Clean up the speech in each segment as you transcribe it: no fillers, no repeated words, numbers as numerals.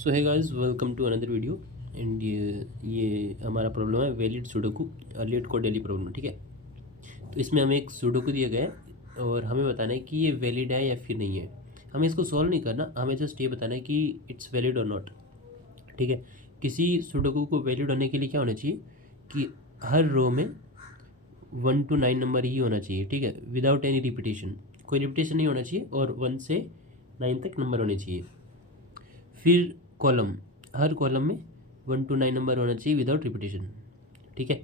सो है guys, welcome to another video. And ये हमारा प्रॉब्लम है valid sudoku LeetCode daily problem. ठीक है, तो इसमें हमें एक सुडोकू दिया गया है और हमें बताना है कि ये वैलिड है या फिर नहीं है। हमें इसको सॉल्व नहीं करना, हमें जस्ट ये बताना है कि इट्स वैलिड और नॉट। ठीक है, किसी सुडोकू को वैलिड होने के लिए क्या होना चाहिए कि हर रो में 1 to 9 नंबर ही होना चाहिए। ठीक है, विदाउट एनी रिपीटेशन, कोई रिपीटेशन नहीं होना चाहिए और 1 से 9 तक नंबर होने चाहिए। फिर कॉलम, हर कॉलम में 1 to 9 नंबर होना चाहिए विदाउट रिपीटेशन। ठीक है,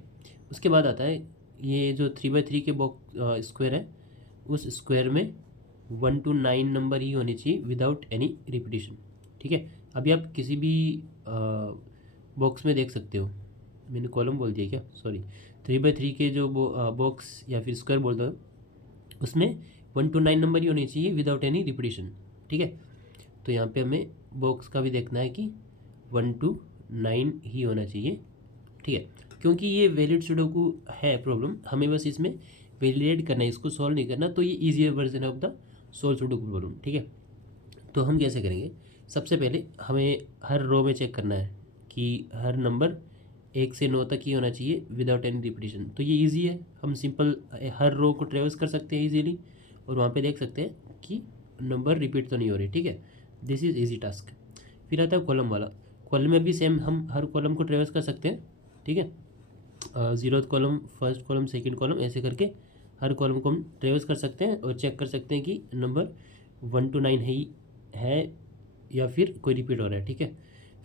उसके बाद आता है ये जो 3x3 के बॉक्स स्क्वायर है, उस स्क्वायर में 1 to 9 नंबर ही होने चाहिए विदाउट एनी रिपीटेशन। ठीक है, अभी आप किसी भी बॉक्स में देख सकते हो, मैंने कॉलम बोल दिया क्या, सॉरी, 3x3 के जो बॉक्स या फिर स्क्वायर बोलता हूँ, उसमें 1 to 9 नंबर ही होने चाहिए विदाउट एनी रिपीटेशन। ठीक है, तो यहाँ पे हमें बॉक्स का भी देखना है कि 1 to 9 ही होना चाहिए। ठीक है, क्योंकि ये वैलिड सुडोकू है प्रॉब्लम, हमें बस इसमें वैलिडेट करना है, इसको सॉल्व नहीं करना। तो ये easier version of the solve sudoku problem. ठीक है, तो हम कैसे करेंगे, सबसे पहले हमें हर रो में चेक करना है कि हर नंबर 1 से 9 तक ही होना चाहिए विदाउट एनी रिपीटेशन। तो ये इजी है, हम सिंपल हर रो को ट्रेवर्स कर सकते हैं इजीली और वहाँ पे देख सकते हैं कि नंबर रिपीट तो नहीं हो रहे। ठीक है, दिस इज़ इजी टास्क। फिर आता है कॉलम वाला। कॉलम में भी सेम, हम हर कॉलम को ट्रेवर्स कर सकते हैं। ठीक है, 0th column, first column, second column, ऐसे करके हर कॉलम को हम ट्रेवर्स कर सकते हैं और चेक कर सकते हैं कि नंबर 1 to 9 है या फिर कोई रिपीट हो रहा है। ठीक है,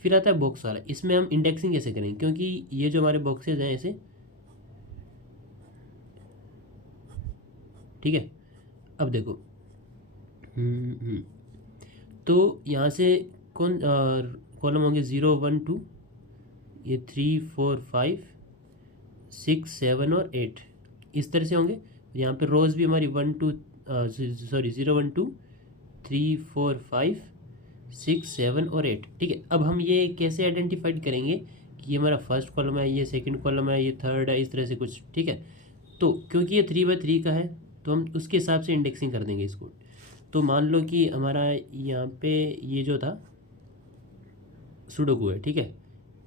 फिर आता है बॉक्स वाला। इसमें हम इंडेक्सिंग कैसे करेंगे, क्योंकि ये जो हमारे बॉक्सेज हैं ऐसे, ठीक है, अब देखो, तो यहाँ से कौन कॉलम होंगे, 0 1 2, ये 3 4 5 6 7 और 8, इस तरह से होंगे। यहाँ पे रोज़ भी हमारी 1 2 सॉरी 0 1 2 3 4 5 6 7 और 8। ठीक है, अब हम ये कैसे आइडेंटिफाइड करेंगे कि ये हमारा फर्स्ट कॉलम है, ये सेकंड कॉलम है, ये थर्ड है, इस तरह से कुछ। ठीक है, तो क्योंकि ये 3x3 का है तो हम उसके हिसाब से इंडेक्सिंग कर देंगे इसको। तो मान लो कि हमारा यहाँ पे ये जो था सुडोकू है, ठीक है,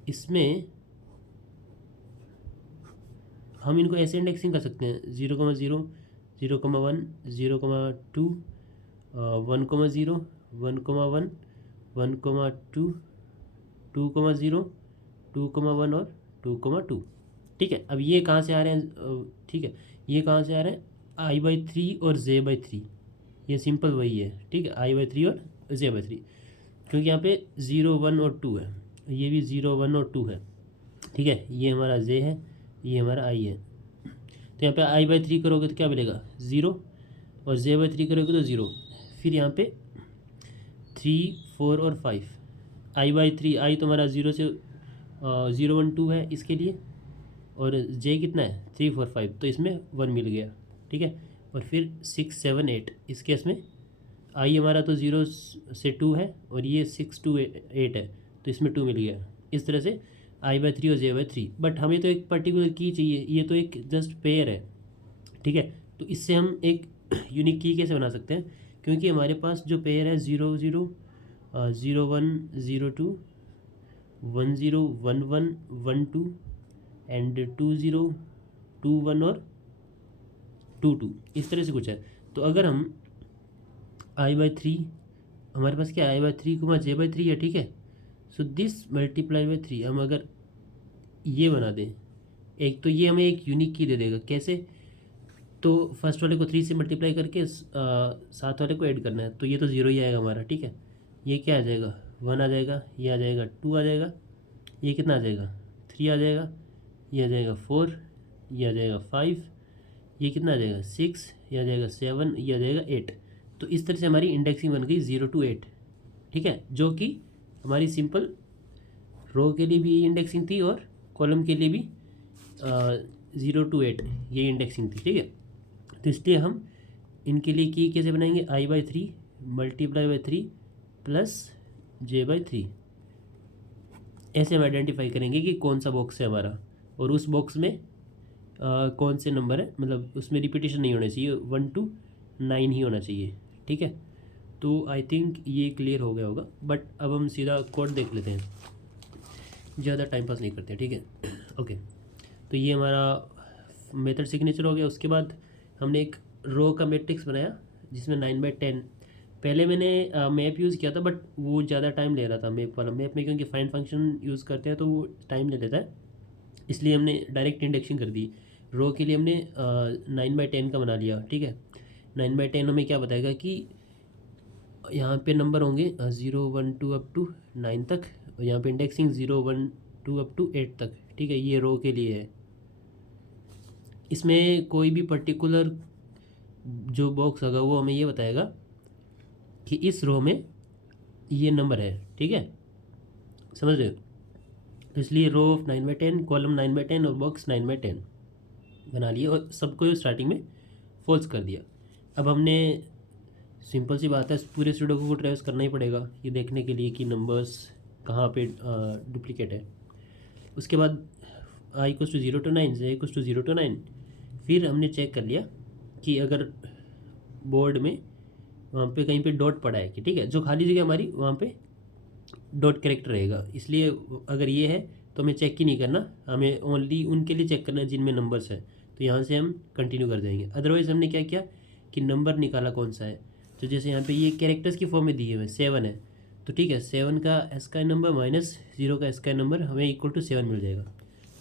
इसमें हम इनको ऐसे इंडेक्सिंग कर सकते हैं, 0,0 0,1 0,2 1,0 1,1 1,2 2,0 2,1 और 2,2। ठीक है, अब ये कहाँ से आ रहे हैं, ठीक है, ये कहाँ से आ रहे हैं, I/3 और J/3, ये सिंपल वही है। ठीक है, I/3 और J/3, क्योंकि यहाँ पे 0 1 और 2 है, ये भी 0 1 और 2 है। ठीक है, ये हमारा J है, ये हमारा I है। तो यहाँ पे I/3 करोगे तो क्या मिलेगा, 0, और J/3 करोगे तो 0। फिर यहाँ पे 3 4 और 5, I/3, I तो हमारा 0 से 0 1 2 है इसके लिए, और J कितना है, 3 4 5, तो इसमें 1 मिल गया। ठीक है, और फिर 6 7 8, इस केस में I हमारा तो 0 से 2 है और ये 6 to 8 है, तो इसमें 2 मिल गया। इस तरह से I/3 और J/3। बट हमें तो एक पर्टिकुलर की चाहिए, ये तो एक जस्ट पेयर है। ठीक है, तो इससे हम एक यूनिक की कैसे बना सकते हैं, क्योंकि हमारे पास जो पेयर है 0 0 0 1 0 2 1 0 1 1 1 2 एंड 2 0 2 1 और 2 2, इस तरह से कुछ है। तो अगर हम I/3, हमारे पास क्या है, I/3 J/3 है। ठीक है, सो दिस मल्टीप्लाई बाई 3, हम अगर ये बना दें एक, तो ये हमें एक यूनिक की दे देगा। कैसे, तो फर्स्ट वाले को 3 से मल्टीप्लाई करके साथ वाले को ऐड करना है, तो ये तो 0 ही आएगा हमारा। ठीक है, ये क्या आ जाएगा, 1 आ जाएगा, ये आ जाएगा 2 आ जाएगा, ये कितना आ जाएगा, 3 आ जाएगा, ये आ जाएगा 4, ये आ जाएगा 5, ये कितना आ जाएगा 6, ये आ जाएगा 7, ये आ जाएगा 8। तो इस तरह से हमारी इंडेक्सिंग बन गई 0 to 8। ठीक है, जो कि हमारी सिंपल रो के लिए भी इंडेक्सिंग थी और कॉलम के लिए भी 0 to 8 ये इंडेक्सिंग थी। ठीक है, तो इसलिए हम इनके लिए की कैसे बनाएंगे, I/3 multiply by 3 plus J/3, ऐसे हम आइडेंटिफाई करेंगे कि कौन सा बॉक्स है हमारा, और उस बॉक्स में कौन से नंबर है, मतलब उसमें रिपीटेशन नहीं होना चाहिए, 1 to 9 ही होना चाहिए। ठीक है, तो आई थिंक ये क्लियर हो गया होगा। बट अब हम सीधा कोड देख लेते हैं, ज़्यादा टाइम पास नहीं करते, ठीक है। ओके, तो ये हमारा मेथड सिग्नेचर हो गया। उसके बाद हमने एक रो का मैट्रिक्स बनाया जिसमें 9/10। पहले मैंने मैप यूज़ किया था, बट वो ज़्यादा टाइम ले रहा था मैप वाला। मैप में क्योंकि फाइंड फंक्शन यूज़ करते हैं तो वो टाइम ले लेता है, इसलिए हमने डायरेक्ट इंडेक्सिंग कर दी। रो के लिए हमने 9/10 का बना लिया, ठीक है। 9/10 हमें क्या बताएगा कि यहाँ पे नंबर होंगे 0 1 2 अप टू 9 तक, और यहाँ पे इंडेक्सिंग 0 1 2 अप टू 8 तक, ठीक है। ये रो के लिए है। इसमें कोई भी पर्टिकुलर जो बॉक्स होगा वो हमें ये बताएगा कि इस रो में ये नंबर है, ठीक है, समझ रहे हो। तो इसलिए रो ऑफ 9/10, कॉलम 9/10 और बॉक्स 9/10 बना लिए, और सबको स्टार्टिंग में फॉल्स कर दिया। अब हमने, सिंपल सी बात है, पूरे सुडोकू को ट्रेस करना ही पड़ेगा ये देखने के लिए कि नंबर्स कहाँ पे डुप्लीकेट है। उसके बाद i = 0 to 9 से = 0 to 9। फिर हमने चेक कर लिया कि अगर बोर्ड में वहाँ पे कहीं पे डॉट पड़ा है कि, ठीक है, जो खाली जगह हमारी वहाँ पे डॉट कैरेक्टर रहेगा। इसलिए अगर ये है तो हमें चेक ही नहीं करना, हमें ओनली उनके लिए चेक करना है जिनमें नंबर्स है। तो यहाँ से हम कंटिन्यू कर जाएंगे। अदरवाइज़ हमने क्या किया कि नंबर निकाला कौन सा है। तो जैसे यहाँ पे ये कैरेक्टर्स की फॉर्म में दिए हुए 7 है, तो ठीक है, 7 का एस्काई नंबर माइनस 0 का एस्काई नंबर हमें = 7 मिल जाएगा।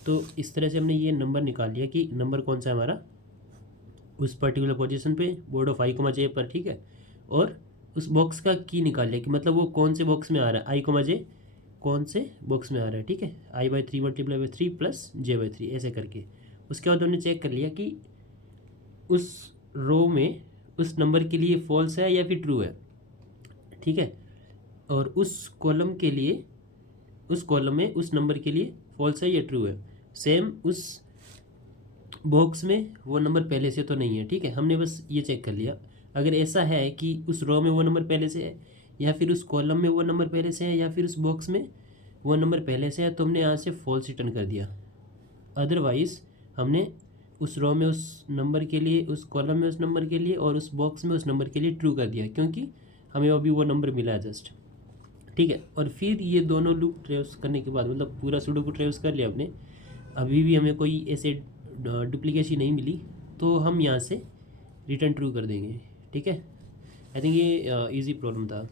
तो इस तरह से हमने ये नंबर निकाल लिया कि नंबर कौन सा है हमारा उस पर्टिकुलर पोजीशन पे बोर्ड ऑफ i, j पर, ठीक है। और उस बॉक्स का की निकाल लिया कि मतलब वो कौन से बॉक्स में आ रहा है, i, j कौन से बॉक्स में आ रहा है, ठीक है। i/3 × 3 + j/3 ऐसे करके। उसके बाद हमने चेक कर लिया कि उस रो में उस नंबर के लिए फॉल्स है या फिर ट्रू है, ठीक है। और उस कॉलम के लिए, उस कॉलम में उस नंबर के लिए फॉल्स है या ट्रू है। सेम उस बॉक्स में वो नंबर पहले से तो नहीं है, ठीक है। हमने बस ये चेक कर लिया। अगर ऐसा है कि उस रो में वो नंबर पहले से है, या फिर उस कॉलम में वो नंबर पहले से है, या फिर उस बॉक्स में वो नंबर पहले से है, तो हमने यहाँ से फॉल्स रिटर्न कर दिया। अदरवाइज़ हमने उस रो में उस नंबर के लिए, उस कॉलम में उस नंबर के लिए, और उस बॉक्स में उस नंबर के लिए ट्रू कर दिया, क्योंकि हमें अभी वो नंबर मिला है जस्ट, ठीक है। और फिर ये दोनों लूप ट्रेवर्स करने के बाद, मतलब पूरा सुडोकू ट्रेवर्स कर लिया आपने, अभी भी हमें कोई ऐसे डुप्लीकेशन नहीं मिली, तो हम यहाँ से रिटर्न ट्रू कर देंगे, ठीक है। आई थिंक ये इजी प्रॉब्लम था।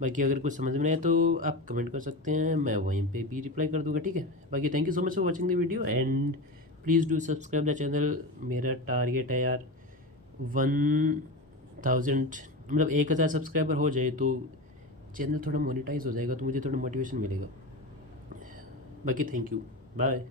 बाकी अगर कुछ समझ में आए तो आप कमेंट कर सकते हैं, मैं वहीं पे भी रिप्लाई कर दूंगा, ठीक है। बाकी thank you so much for watching the video, and please do subscribe the channel. मेरा टारगेट है यार 1000, मतलब 1000 सब्सक्राइबर हो जाए तो चैनल थोड़ा मोनेटाइज हो जाएगा, तो मुझे थोड़ा मोटिवेशन मिलेगा। बाकी थैंक यू, बाय।